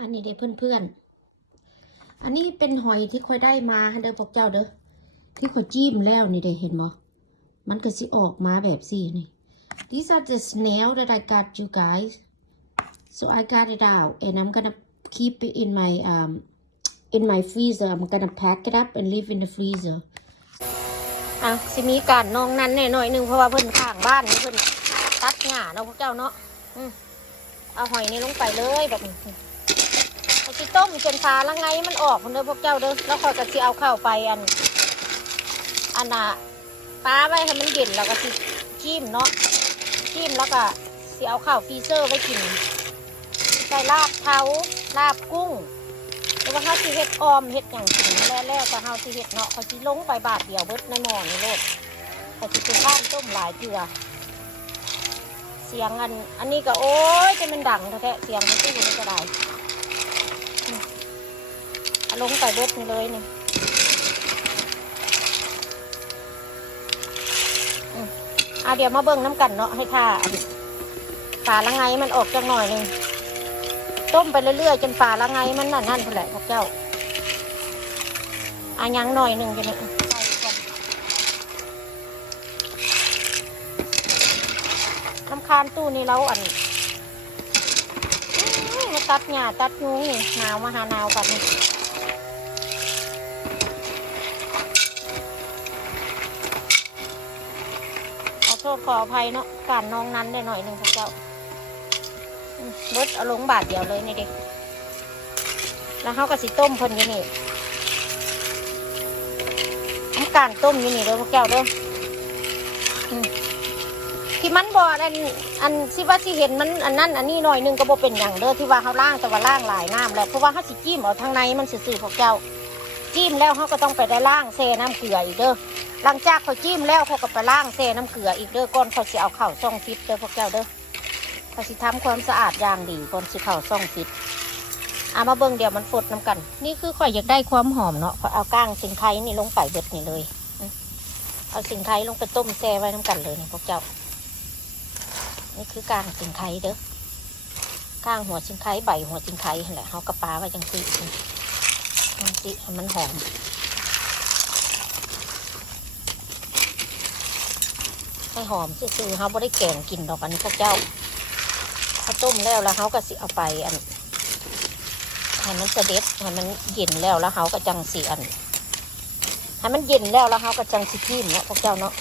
อันนี้เด้เพื่อนๆอันนี้เป็นหอยที่ค่อยได้มาเด้อพวกเจ้าเด้อที่ค่อยจิ้มแล้วนี่เด้เห็นบ่มันก็สิออกมาแบบสี่นี่ These are the snail that I got you guys so I got it out and I'm gonna keep it in my um in my freezer I'm gonna pack it up and leave in the freezer อะสิมีการนองนั้นแน่หน่อยหนึงเพราะว่าเพิ่นข้างบ้านเพิ่นตัดหญ้าเนาะพวกเจ้าเนาะอืมเอาหอยนี้ลงไปเลยแบบนี้ เอาสิต้มเจนฟ้าละไงมันออกพุ่นเด้อพวกเจ้าเด้อแล้วคอยก็สิเอาเข้าไปอัน อันน่ะปลาไว้ให้มันเย็นแล้วก็สิจิ้มเนาะจิ้มแล้วก็สิเอาข้าวฟีเซอร์ไว้กินใส่ลาบเทาลาบกุ้งหรือว่าเฮาสิเฮ็ดออมเฮ็ดอย่างกินแล้วแล้วก็เฮาสิเฮ็ดเนาะเขาสิลงไปบาทเดียวเบิดในหม้อนี่โลดเขาสิเป็นข้านต้มหลายเกลือเสียงอัน อันนี้ก็โอ้ยจะมันดังแท้ๆเสียงมันตู้นี่ก็ได้ ลงไปเบิดนี่เลยนี่อะเดี๋ยวมาเบิ่งน้ำกันเนาะให้ท่านฝาละไงมันออกจังหน่อยหนึงต้มไปเรื่อยๆจนฝาละไงมันนั่นนั่นแหละพวกเจ้าอายังหน่อยหนึ่งจะเนี่ยน้ำคานตู้นี่เราอันตัดหญ้าตัดยุงนี่หนาวมาหาหนาวกันนี่ขอโทษขออภัยเนาะการน้องนั้นได้หน่อยหนึ่งพวกเจ้าเบิดเอาลงบาทเดียวเลยนี่เด็กแล้วเขาก็สิต้มพนอยู่นี่ทำการต้มอยู่นี่เด้อพวกแก้วเด้อที่มันบ่อันอันสิว่าสิเห็นมันอันนั้นอันนี้หน่อยหนึงก็บ่เป็นอย่างเด้อที่ว่าเขาล่างแต่ว่าล่างหลายน้ำแล้วเพราะว่าเขาสิจิ้มเอาทางในมันสื่อๆพวกเจ้าจิ้มแล้วเขาก็ต้องไปได้ล่างเซน้ำเกลืออีกเด้อ หลังจากเขาจิ้มแล้วเขาก็ไปล่างเซน้ำเกลืออีกเด้อก่อนเขาสิเอาเข้าซ่องฟิตเด้อพวกเจ้าเด้อเขาสิทำความสะอาดอย่างดีก่อนสิเข้าซ่องฟิตเอามาเบิ่งเดี๋ยวมันฟดน้ำกัน นี่คือข่อยอยากได้ความหอมเนาะข่อยเอาก้างสิงไคนี่ลงไปเบิดนี่เลย เอาสิงไคลงไปต้มแช่ไว้น้ำกันเลยนี่พวกเจ้า นี่คือก้างสิงไคเด้อก้างหัวสิงไคใบหัวสิงไคแหละเขากระปาไว้จังสิจังสิให้มันหอม ให้หอมซื่อๆเขาไม่ได้แกงกินดอกอันนี้พวกเจ้าเขาต้มแล้วแล้วเขาก็สิเอาไปอันให้มันเสด็จให้มันเย็นแล้วแล้วเขาก็จังสีอันให้มันเย็นแล้วแล้วเขาก็จังสิจิ้มเนาะพวกเจ้าเนาะ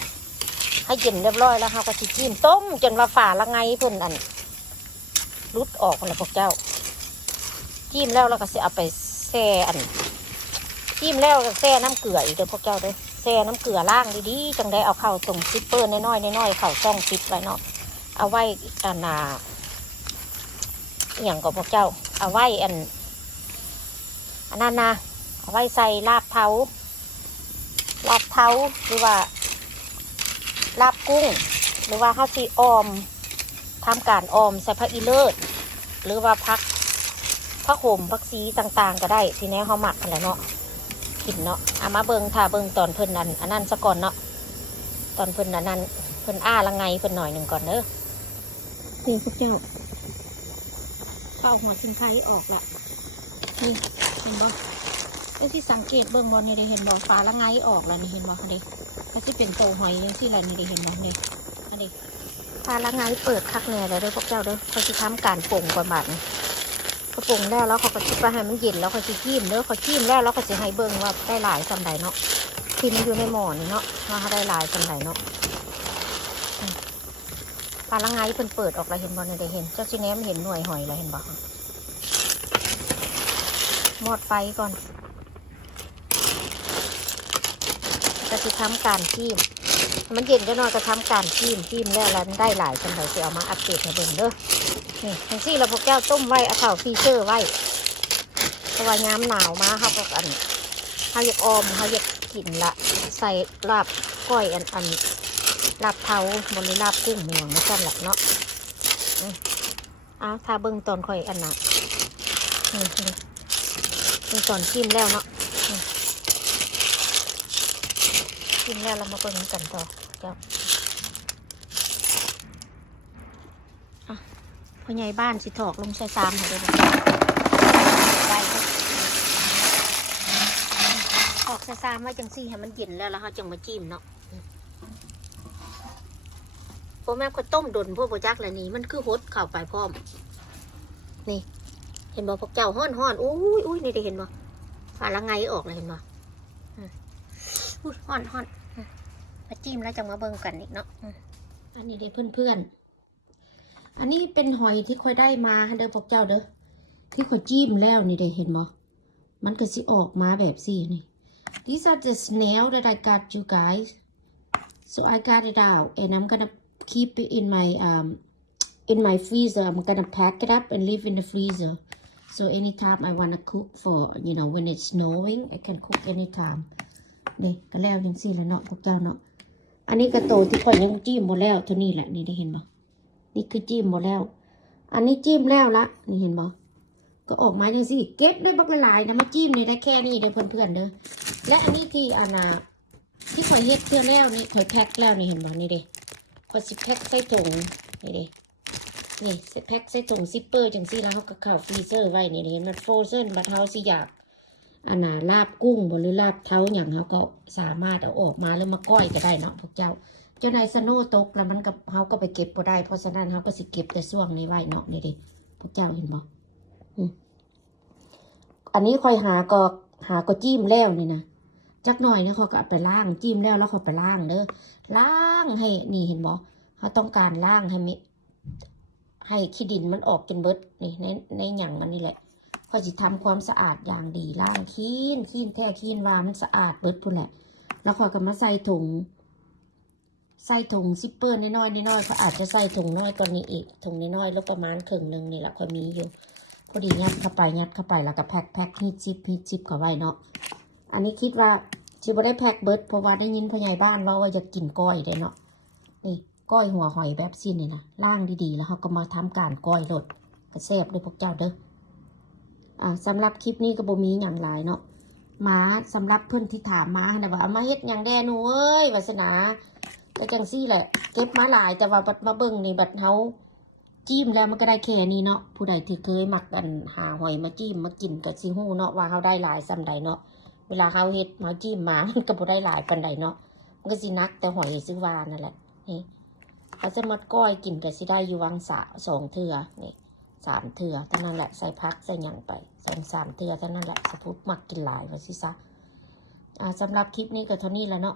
ให้เย็นเรียบร้อยแล้วเขาก็สิจิ้มต้มจนว่าฝาละไงเพิ่นอันรุดออกแล้วพวกเจ้าจิ้มแล้วแล้วก็สิเอาไปแช่อันจิ้มแล้วก็แช่น้ำเกลืออีกเด้อพวกเจ้าเด้อ แช่น้ำเกลือล่างดีๆ จังได้เอาเข้าตรงซิปเปอร์น้อยๆน้อยๆเข้าซ่องฟิตไว้เนาะเอาไว้อันนาอหย่างกับพวกเจ้า เอาไว้อันอันนั้นนะเอาไว้ใส่ลาบเทาลาบเทาหรือว่าลาบกุ้ง หรือว่าข้าวซีออมทำการออมใส่ผักอีเลิศหรือว่าพักผักโขมผักซีต่างๆ ก็ได้ ทีนี้เขาหมักกันแล้วเนาะ กินเนาะเอามาเบิงถ้าเบิงตอนเพิ่นนั้นอันนั้นซะก่อนเนาะตอนเพิ่นอันนั้นเพิ่นอ้าละไงเพิ่นหน่อยหนึ่งก่อนเด้อนี่พวกเจ้าก็เอาหัวสิงไคออกละนี่เห็นบ่ไอ้ที่สังเกตเบิ่งบอลนี่ได้เห็นบ่ฟ้าละไงออกแล้วนี่เห็นบ่อันนี้ก็สิเป็นโตหอยยังสิอะไรนี่ได้เห็นบ่นี่อันนี้ฟ้าละไงเปิดคักแน่เลยเด้อพวกเจ้าเด้อเขาสิทำการป่งกว่าบาดนี่ เขาปรุงแล้วแล้วเขาก็คิดว่าให้มันเย็นแล้วเขาจะจิ้มเด้อเขาจิ้มแล้วแล้วเขาจะให้เบิ่งว่าได้หลายสำใดเนาะที่มันอยู่ในหม้อนี่เนาะว่าได้หลายสำใดเนาะปลาละไงเพิ่นเปิดออกแล้วเห็นบ่เนี่ยได้เห็นเจ้าชิแนมเห็นหน่วยหอยแล้วเห็นบ่หมดไฟก่อนจะสิทำการจิ้มมันเย็นก็นอนจะทำการจิ้มจิ้มแล้วแล้วได้หลายสำใดจะเอามาอัปเดตให้เบิ่งเด้อ นี่ทั้งที่เราพวกแก้วต้มไว้เอาเข่าฟีเซอร์ไว้เพราะว่าย้ำหนาวมาเขาก็อันเขาอยากออมเขาอยากกินละ ใส่ลาบก้อยอันอันลาบเทาบนนี้ลาบกุ้งเหนียวไม่สั่นหลักเนาะอ้าวถ้าเบิ่งตอนค่อยอันนะนี่นี่เบิ่งตอนชิมแล้วเนาะชิมแล้วเรามาเบิ่งกันต่อเจ้า พ่อใหญ่บ้านสิถอกลงใส่ซามให้ด้ไปถอกใส่ซามไว้จังซี่ให้มันเย็นแล้วแล้วเขาจังมาจิ้มเนาะพ่อแม่ก็ต้มดนพวกปรจักแล้วนี่มันคือหดเข่าไปพร้อม นี่ เห็นบอกพวกเจ้าห้อนห้อนอุ้ยอุ้ยนี่ได้เห็นบ่ฝ่าละไงออกเลยเห็นบ่อุ้ยห้อนห้อนมาจิ้มแล้วจังมาเบิ่งกันอีกเนาะอันนี้เด็เพื่อนเพื่อน อันนี้เป็นหอยที่ค่อยได้มาเด้อพวกเจ้าเด้อที่ค่อยจิ้มแล้วนี่ได้เห็นบ่มันก็สิออกมาแบบสี่นี่ These are the snail that I got you guys so I got it out and I'm gonna keep it in my um in my freezer I'm gonna pack it up and leave in the freezer so anytime I wanna cook for you know when it's snowing I can cook anytime นี่ก็แล้วยังสี่แล้วเนาะพวกเจ้าเนาะอันนี้กระโตที่ข่อยยังจิ้มหมดแล้วเท่านี้แหละนี่ได้เห็นบ่ นี่คือจิ้มหมดแล้ว อันนี้จิ้มแล้วละนี่เห็นบ่ก็ออกมาจังสิเก็บได้บักละลายนะมาจิ้มนี่ได้แค่นี้เด้อเพื่อนๆเด้อและอันนี้ที่อานาที่ข่อยเฮ็ดเพื่อแล้วนี่ข่อยแพ็คแล้วนี่เห็นบ่นี่เด้ข่อยสิแพ็คใส่ถุงนี่เด้นี่สิแพ็คใส่ถุงซิปเปอร์จังซี่แล้วเขาก็เข้าฟรีเซอร์ไว้นี่เด้เห็นมันโฟรเซนบัดเฮาสิอยากอานาลาบกุ้งบ่หรือลาบเท้าหยังเฮาก็สามารถเอาออกมาแล้วมาก้อยก็ได้เนาะพวกเจ้า จ้านายสโนว์ตกแล้วมันกับเฮาก็ไปเก็บบ่ได้ เพราะฉะนั้นเฮาก็สิเก็บแต่ช่วงนี้ไว้เนาะนี่ด้พวกเจ้าเห็นบ่อืมอันนี้คอยหาก็หาก็จิ้มแล้วนี่นะจักหน่อยเนี่ยเขาก็ไปล้างจิ้มแล้วแล้วเขาไปล้างเด้อล้างให้นี่เห็นบ่เขาต้องการล้างให้มิให้ขี้ดินมันออกจนเบิดนี่ในในหยังมันนี่แหละเขาจะทำความสะอาดอย่างดีล้างคลีนคลีนแท้คลีนว่ามันสะอาดเบิดพุ่นแหละ แล้วเขาก็มาใส่ถุง ใส่ถุงซิปเปอร์น้อยๆน้อยๆเขาอาจจะใส่ถุงน้อยกว่านี้อีกถุงน้อยๆแล้วประมาณครึ่งหนึ่งนี่แหละเขามีอยู่พอดียัดเข้าไปยัดเข้าไปแล้วก็แพ็คแพ็คฮีดซิปฮีดซิปเข้าไว้เนาะอันนี้คิดว่าจิบได้แพ็กเบิร์ดเพราะว่าได้ยินพ่อใหญ่บ้านว่าว่าจะกินก้อยได้เนาะนี่ก้อยหัวหอยแบบสิ้นนี่นะล่างดีๆ แล้วเขาก็มาทำการก้อยรดกระแซบด้วยพวกเจ้าเด้ออ่าสำหรับคลิปนี้ก็บ่มีอย่างหลายเนาะมาสำหรับเพื่อนที่ถามมานะว่าเอามาเฮ็ดอย่างแดหนูเอ้ยวาสนา ก็จังซี่แหละ เก็บมาหลายแต่ว่าบัดมาเบิ่งนี่บัดเฮาจิ้มแล้วมันก็ได้แค่นี้เนาะผู้ใดที่เคยมักกันหาหอยมาจิ้มมากินก็สิฮู้เนาะว่าเฮาได้หลายซำใดเนาะเวลาเขาเฮ็ดมาจิ้มมามันก็บ่ได้หลายปานใดเนาะมันก็สินักแต่หอยซื้อวานั่นแหละนี่เขาจะมัดก้อยกินก็สิได้อยู่วังสาสองเถื่อนี่สามเถื่อเท่านั้นแหละใส่พักใส่หยังไปสองสามเถื่อเท่านั้นแหละสะพุดมักกินหลายว่าสิซะอ่าสำหรับคลิปนี้ก็เท่านี้แล้วเนาะ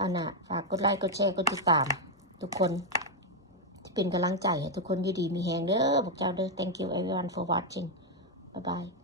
อะฝากกดไลค์กดแชร์กดติดตาม ทุกคนที่เป็นกำลังใจให้ทุกคนอยู่ดีมีแหงเด้อพวกเจ้าเด้อ thank you everyone for watching bye bye